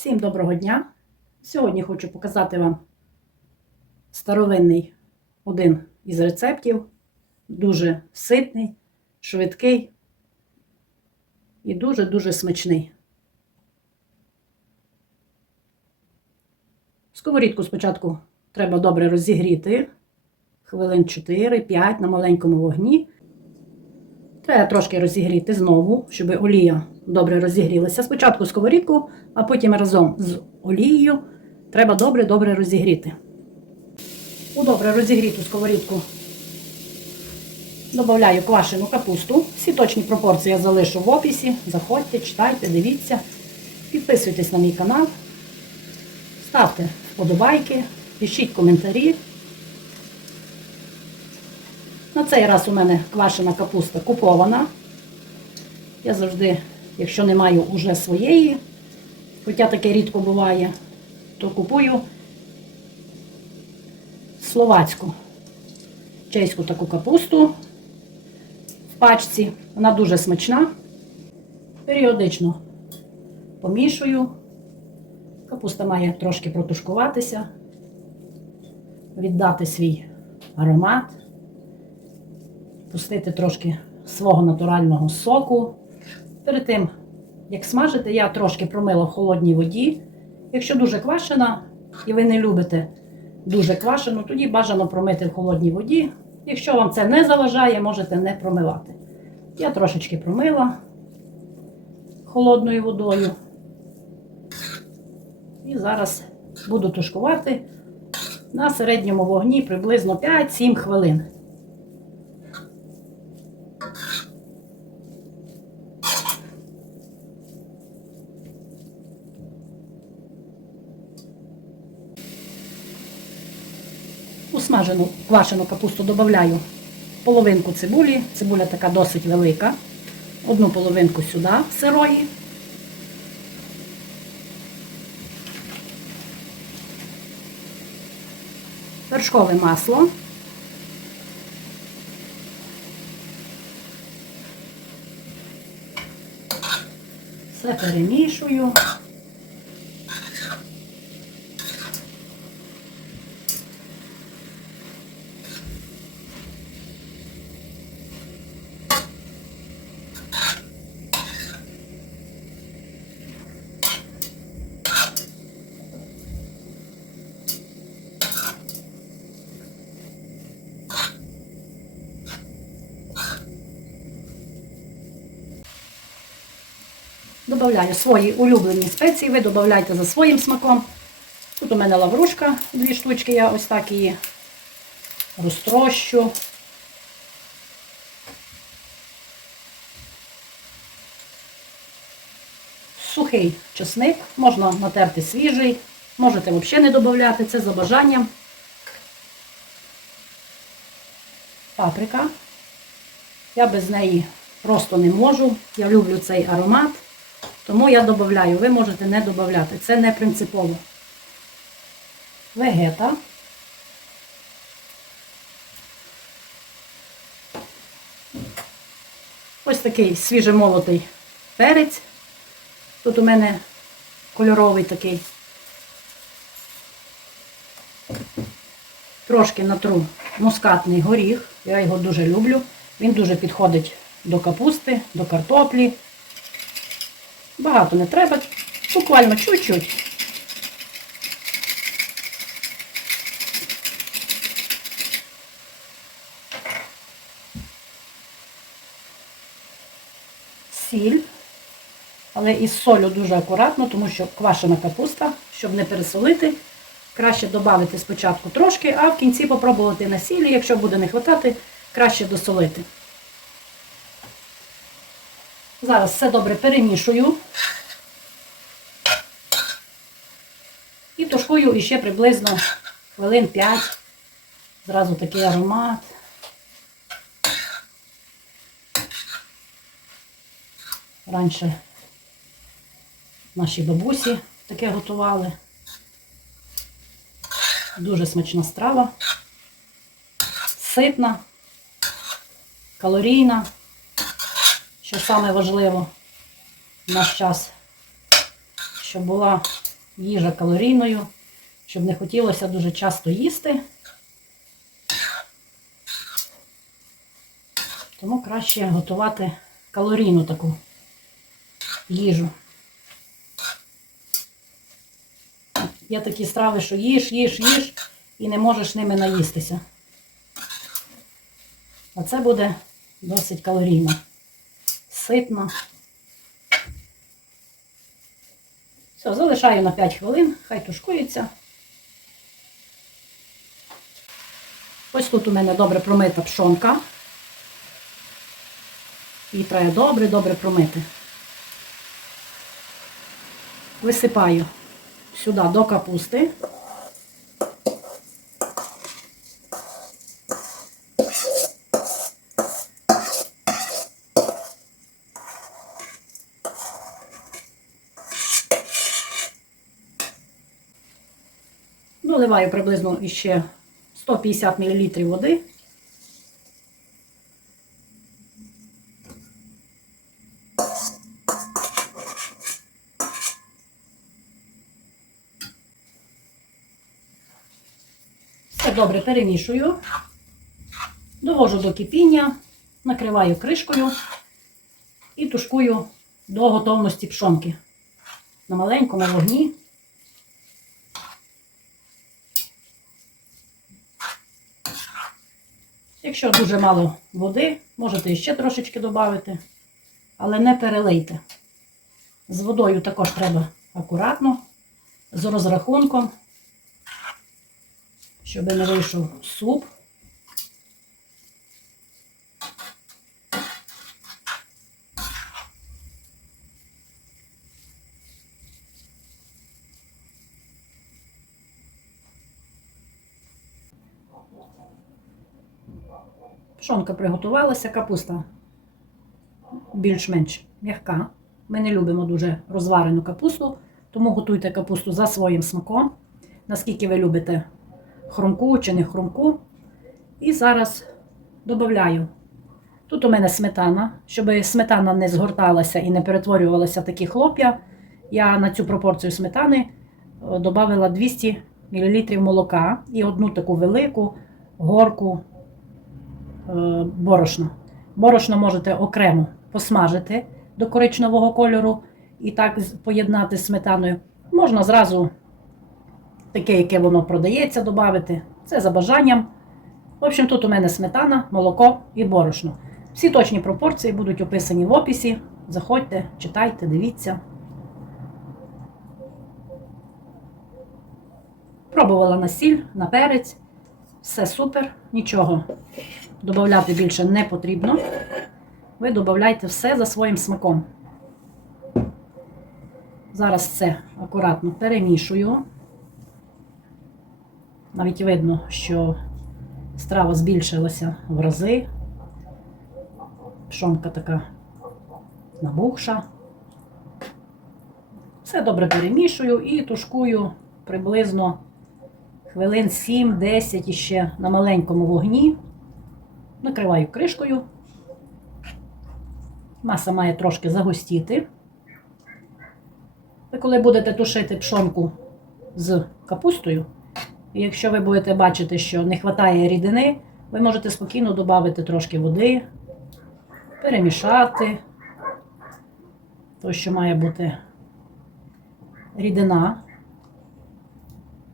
Всім доброго дня! Сьогодні хочу показати вам старовинний один із рецептів. Дуже ситний, швидкий і дуже-дуже смачний. Сковорідку спочатку треба добре розігріти хвилин 4-5 на маленькому вогні. Треба трошки розігріти знову, щоб олія добре розігрілася. Спочатку сковорідку, а потім разом з олією треба добре-добре розігріти. У добре розігріту сковорідку додаю квашену капусту. Всі точні пропорції я залишу в описі. Заходьте, читайте, дивіться. Підписуйтесь на мій канал, ставте вподобайки, пишіть коментарі. На цей раз у мене квашена капуста купована. Я завжди, якщо не маю уже своєї, хоча таке рідко буває, то купую словацьку чеську таку капусту в пачці. Вона дуже смачна. Періодично помішую. Капуста має трошки протушкуватися, віддати свій аромат пустити трошки свого натурального соку. Перед тим, як смажити, я трошки промила в холодній воді. Якщо дуже квашена і ви не любите дуже квашену, тоді бажано промити в холодній воді. Якщо вам це не заважає, можете не промивати. Я трошечки промила холодною водою. І зараз буду тушкувати на середньому вогні приблизно 5-7 хвилин. У смажену квашену капусту додаю половинку цибулі. Цибуля така досить велика. Одну половинку сюди сирої. Вершкове масло. Все перемішую. Добавляю свої улюблені спеції, ви додавайте за своїм смаком. Тут у мене лаврушка, дві штучки, я ось так її розтрощу. Сухий чесник, можна натерти свіжий, можете взагалі не додати, це за бажанням. Паприка. Я без неї просто не можу. Я люблю цей аромат. Тому я додаю, ви можете не додати. Це не принципово. Вегета. Ось такий свіжемолотий перець. Тут у мене кольоровий такий. Трошки натру мускатний горіх. Я його дуже люблю. Він дуже підходить до капусти, до картоплі. Багато не треба, буквально чуть-чуть. Сіль, але із солю дуже акуратно, тому що квашена капуста, щоб не пересолити, краще додати спочатку трошки, а в кінці попробувати на сілі, якщо буде не вистачати, краще досолити. Зараз все добре перемішую. І тушкую іще приблизно хвилин 5. Зразу такий аромат. Раніше наші бабусі таке готували. Дуже смачна страва, ситна, калорійна що саме важливо в наш час, щоб була їжа калорійною, щоб не хотілося дуже часто їсти. Тому краще готувати калорійну таку їжу. Є такі страви, що їш, їш, їш і не можеш ними наїстися. А це буде досить калорійно, ситно. Все, залишаю на 5 хвилин, хай тушкується. Ось тут у мене добре промита пшонка. Її треба добре-добре промити. Висипаю сюди до капусти. Доливаю приблизно іще 150 мл води. Все добре перемішую, довожу до кипіння, накриваю кришкою і тушкую до готовності пшонки на маленькому вогні. Якщо дуже мало води, можете ще трошечки додати, але не перелийте. З водою також треба акуратно, з розрахунком, щоб не вийшов суп. Пшонка приготувалася, капуста більш-менш м'яка. Ми не любимо дуже розварену капусту, тому готуйте капусту за своїм смаком, наскільки ви любите хрумку чи не хрумку. І зараз додаю. Тут у мене сметана, щоб сметана не згорталася і не перетворювалася в такі хлоп'я. Я на цю пропорцію сметани додала 200 мл молока і одну таку велику горку е, борошна. Борошно можете окремо посмажити до коричневого кольору і так поєднати з сметаною. Можна зразу таке, яке воно продається, додати. Це за бажанням. В общем, тут у мене сметана, молоко і борошно. Всі точні пропорції будуть описані в описі. Заходьте, читайте, дивіться. Пробувала на сіль, на перець. Все супер, нічого додати більше не потрібно. Ви додайте все за своїм смаком. Зараз це акуратно перемішую. Навіть видно, що страва збільшилася в рази. Пшонка така набухша. Все добре перемішую і тушкую приблизно хвилин 7-10 іще на маленькому вогні. Накриваю кришкою. Маса має трошки загустіти. Ви коли будете тушити пшонку з капустою, і якщо ви будете бачити, що не вистачає рідини, ви можете спокійно додати трошки води, перемішати. То, що має бути рідина,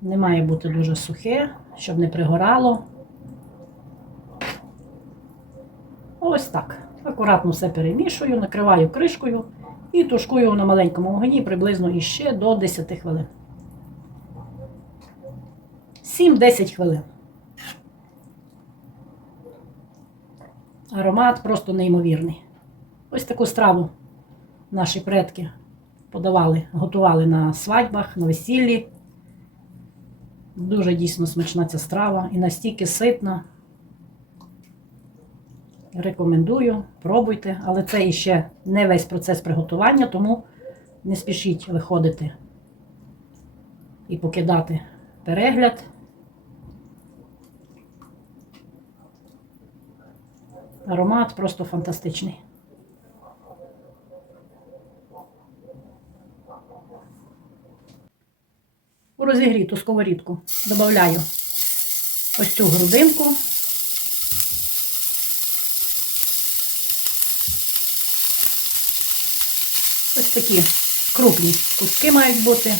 не має бути дуже сухе, щоб не пригорало. Ось так. Акуратно все перемішую, накриваю кришкою і тушкую на маленькому вогні приблизно іще до 10 хвилин. 7-10 хвилин. Аромат просто неймовірний. Ось таку страву наші предки подавали, готували на свадьбах, на весіллі. Дуже дійсно смачна ця страва і настільки ситна. Рекомендую, пробуйте, але це іще не весь процес приготування, тому не спішіть виходити і покидати перегляд. Аромат просто фантастичний. У розігріту сковорідку додаю ось цю грудинку. Такі крупні куски мають бути.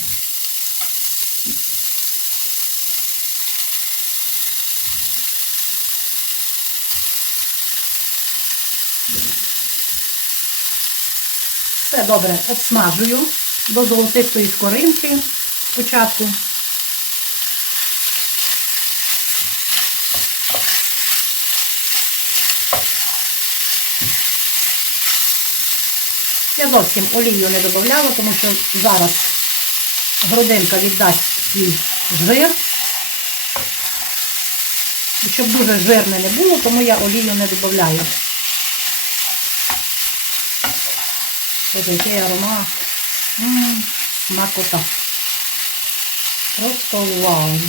Все добре обсмажую до золотистої скоринки спочатку. Я зовсім олію не додавала, тому що зараз грудинка віддасть свій жир. І щоб дуже жирне не було, тому я олію не додаю. Боже, який аромат. М, Смакота. Просто вау.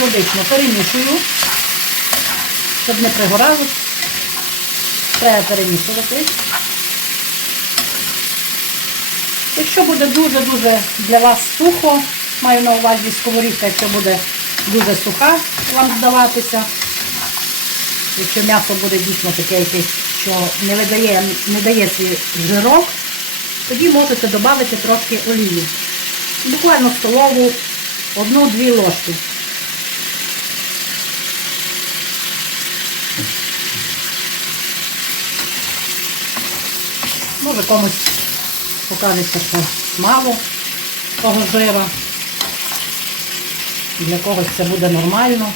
Періодично перемішую, щоб не пригорало. Треба перемішувати. Якщо буде дуже-дуже для вас сухо, маю на увазі сковорідка, якщо буде дуже суха вам здаватися, якщо м'ясо буде дійсно таке якесь, що не видає, не дає свій жирок, тоді можете додати трошки олії. Буквально столову одну-дві ложки. Може комусь покажеться, що мало того жира. Для когось це буде нормально.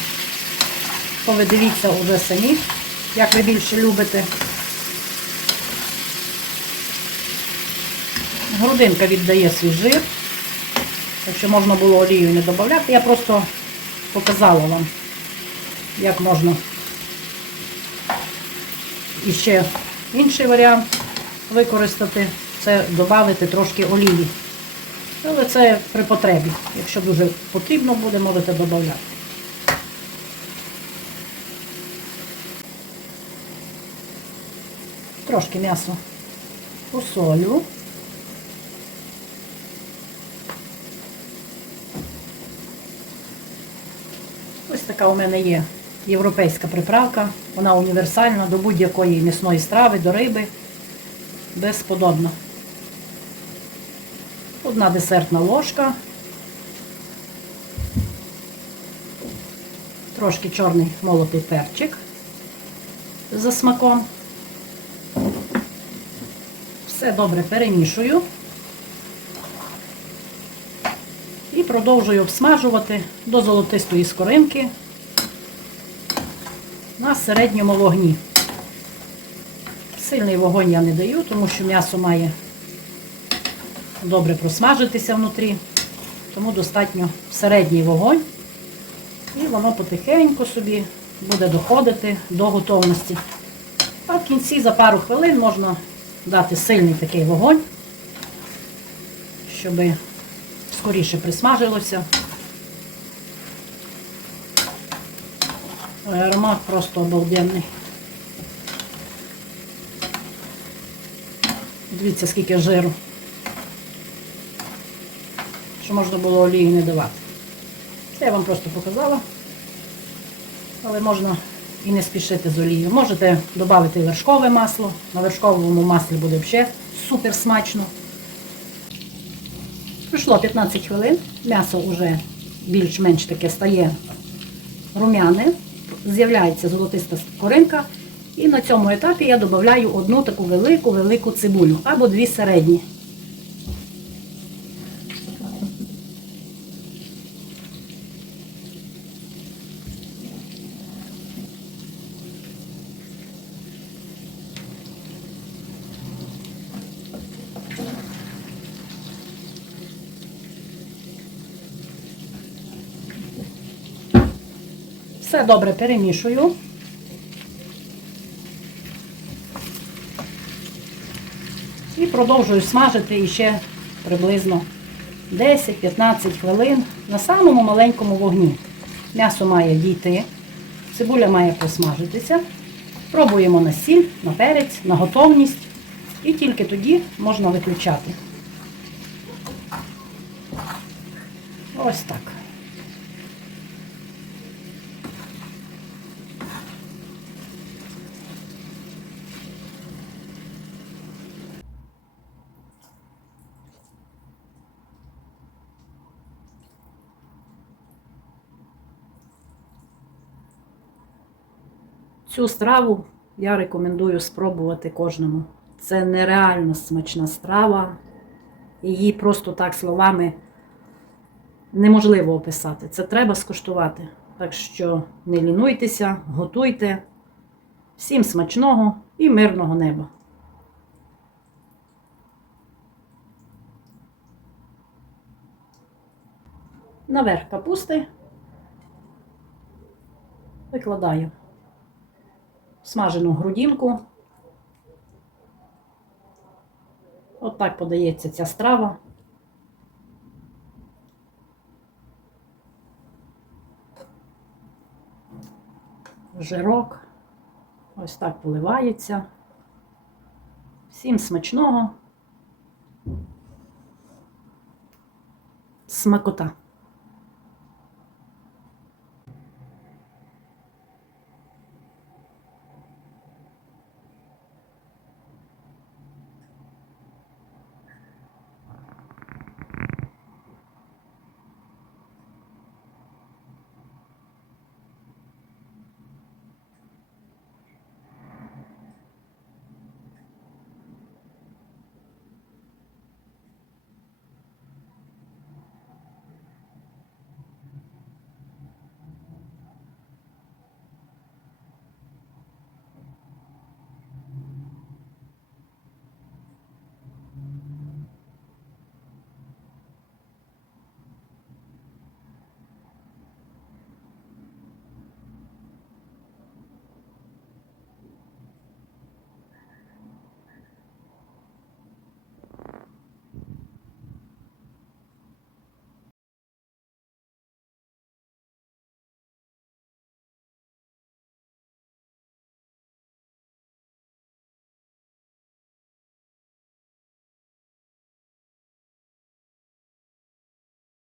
То ви дивіться вже самі, як ви більше любите. Грудинка віддає свій жир. Якщо можна було олію не додати, я просто показала вам, як можна. І ще інший варіант використати, це додати трошки олії. Але це при потребі. Якщо дуже потрібно буде, можете додати. Трошки м'ясо посолю. Ось така у мене є європейська приправка. Вона універсальна до будь-якої м'ясної страви, до риби. Безподобно. Одна десертна ложка. Трошки чорний молотий перчик за смаком. Все добре перемішую і продовжую обсмажувати до золотистої скоринки на середньому вогні. Сильний вогонь я не даю, тому що м'ясо має добре просмажитися внутрі, тому достатньо середній вогонь. І воно потихеньку собі буде доходити до готовності. А в кінці за пару хвилин можна дати сильний такий вогонь, щоб скоріше присмажилося. Аромат просто обалденний. Дивіться, скільки жиру. Що можна було олії не давати. Це я вам просто показала. Але можна і не спішити з олією. Можете додати вершкове масло. На вершковому маслі буде взагалі супер смачно. Пройшло 15 хвилин. М'ясо вже більш-менш таке стає рум'яне. З'являється золотиста коринка. І на цьому етапі я додаю одну таку велику-велику цибулю або дві середні. Все добре перемішую. І продовжую смажити іще приблизно 10-15 хвилин на самому маленькому вогні. М'ясо має дійти, цибуля має посмажитися. Пробуємо на сіль, на перець, на готовність. І тільки тоді можна виключати. Ось так. Цю страву я рекомендую спробувати кожному. Це нереально смачна страва. Її просто так словами неможливо описати. Це треба скуштувати. Так що не лінуйтеся, готуйте. Всім смачного і мирного неба! Наверх капусти викладаю смажену грудинку. От так подається ця страва. Жирок. Ось так поливається. Всім смачного. Смакота.